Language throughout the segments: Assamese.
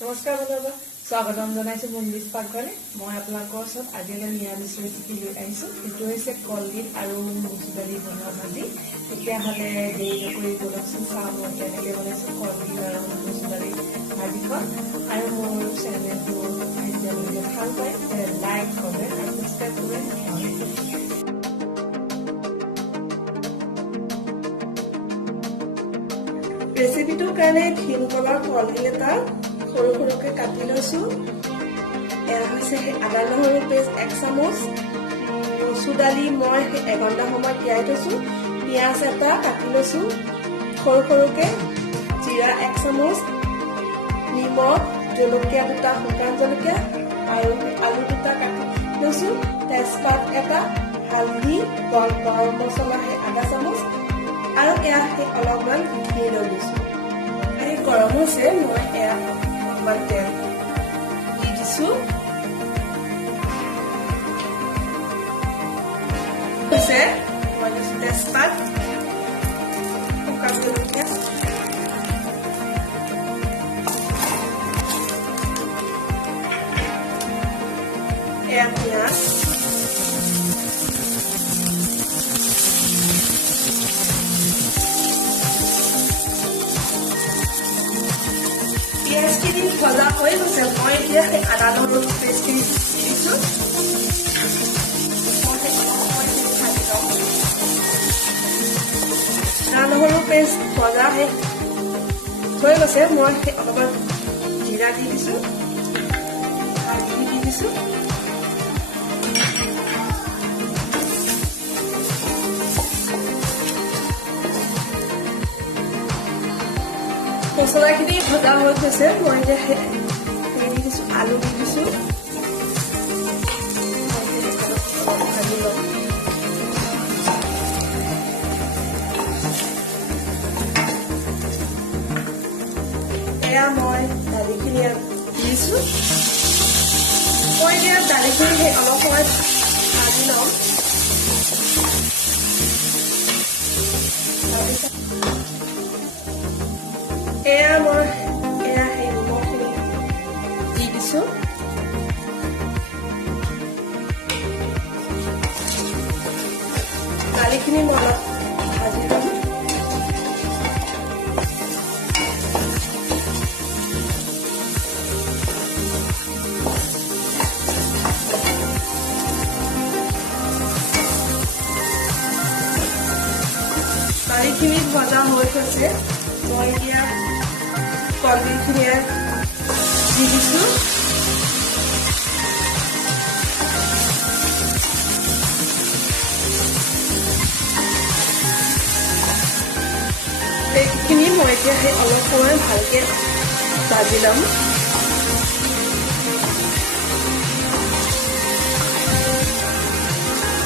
নমস্কাৰ বন্ধুসকল, স্বাগতম জনাইছো মুনমিৰ পাকঘৰলৈ। মই আপোনালোকৰ ওচৰত আজি এটা নিৰামিষ ৰেচিপি লৈ আহিছোঁ। সেইটো হৈছে কলডিল আৰু মচুৰ দালি বনোৱা ভাজি। তেতিয়াহ'লে দেৰি নকৰি বলকচোন চাওঁ মই কেনেকৈ বনাইছোঁ কলডিল আৰু মচুৰ দালি ভাজিখন। আৰু মোৰ চেনেলটো যদি ভাল পায় লাইক, কমেণ্ট আৰু ছাবস্ক্ৰাইব কৰি ৰেচিপিটোৰ কাৰণে ভীমকলৰ কলডিল এটা সৰু সৰুকৈ কাটি লৈছোঁ। এয়া হৈছে আদা নহৰু পেষ্ট 1 চামুচ। মচুৰ দালি মই 1 ঘণ্টা সময় তিয়াই থৈছোঁ। পিঁয়াজ এটা কাটি লৈছোঁ সৰু সৰুকৈ। জিৰা 1 চামুচ, নিমখ, জলকীয়া 2টা, শুকান জলকীয়া আৰু আলু 2টা কাটি লৈছোঁ। তেজপাত এটা, হালধি, গৰম মছলা আধা চামুচ আৰু এয়া অলপমান ঘি লৈ লৈছোঁ। এই গৰম হৈছে, মই এয়া অলপমান তেল দি দিছোঁ। মই দিছোঁ তেজপাত, শুকান জলকীয়া, এয়া পিঁয়াজ, পিঁয়াজখিনি ভজা হৈ গৈছে। মই এতিয়া আদা নহৰু পেষ্টখিনি দিছোঁ। আদা নহৰু পেষ্ট ভজা হৈ গৈছে। মই অলপমান জিৰা দি দিছোঁ, হালধি দি দিছোঁ, মছলাখিনি ভজা হৈ গৈছে। মই এতিয়া দি দিছোঁ, আলু দি দিছোঁ, ভাজি ল'ম। এয়া মই দালিখিনি দিছোঁ। মই এতিয়া দালিখিনি অলপ সময় ভাজি ল'ম। এয়া মই নিমখখিনি দি দিছোঁ। দালিখিনি মই অলপ ভাজি ল'ম। দালিখিনি ভজা হৈ গৈছে। মই এতিয়া কলডিলখিনি দি দিছোঁ। এইখিনি মই এতিয়া অলপ সময় ভালকৈ ভাজি ল'ম।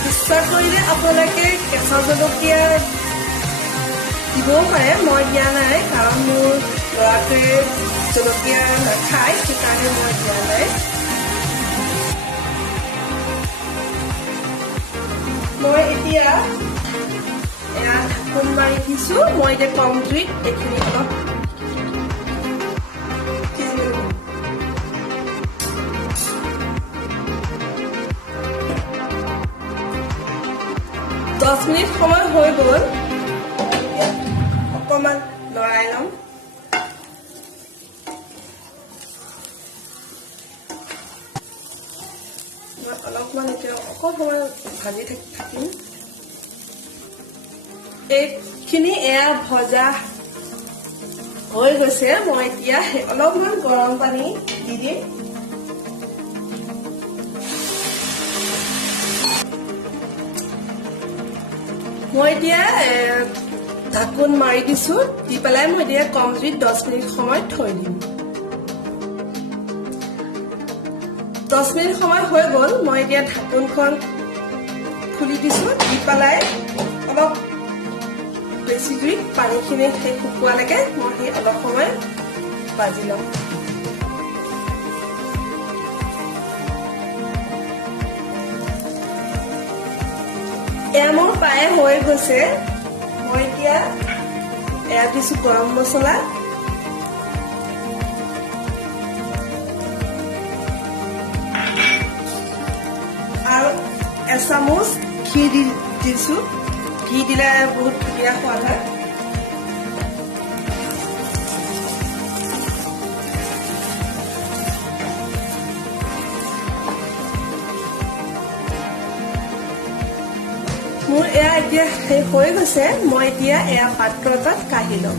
ইচ্ছা কৰিলে আপোনালোকে কেঁচা জলকীয়া দিবও পাৰে। মই দিয়া নাই, কাৰণ মোৰ ল'ৰাটোৱে জলকীয়া নাখায়, সেইকাৰণে মই দিয়া নাই। মই এতিয়া এয়া ঢাকোন মাৰি দিছোঁ। মই এতিয়া কম জুইত এইখিনি অলপ 10 মিনিট সময় হৈ গ'ল। অকণমান লৰাই ল'ম। মই অলপমান এতিয়া অকণ সময় ভাজি থাকিম। এইখিনি এয়া ভজা হৈ গৈছে। মই এতিয়া অলপমান গৰম পানী দি দিম। মই এতিয়া ঢাকোন মাৰি দিছোঁ। দি পেলাই মই এতিয়া কম জুইত 10 মিনিট সময় থৈ দিম। 10 মিনিট সময় হৈ গ'ল। মই এতিয়া ঢাকোনখন খুলি দিছোঁ। দি পেলাই অলপ বেছি জুইত পানীখিনি শুকোৱালৈকে মই অলপ সময় ভাজি ল'ম। এয়া মোৰ প্ৰায় হৈ গৈছে। মই এতিয়া এয়া দিছোঁ গৰম মছলা, চামুচ ঘি দিছো। ঘি দিলে বহুত ধুনীয়া সোৱাদ হয়। মোৰ এয়া এতিয়া হৈ গৈছে। মই এতিয়া এয়া পাত্ৰ এটাত কাঢ়ি ল'ম।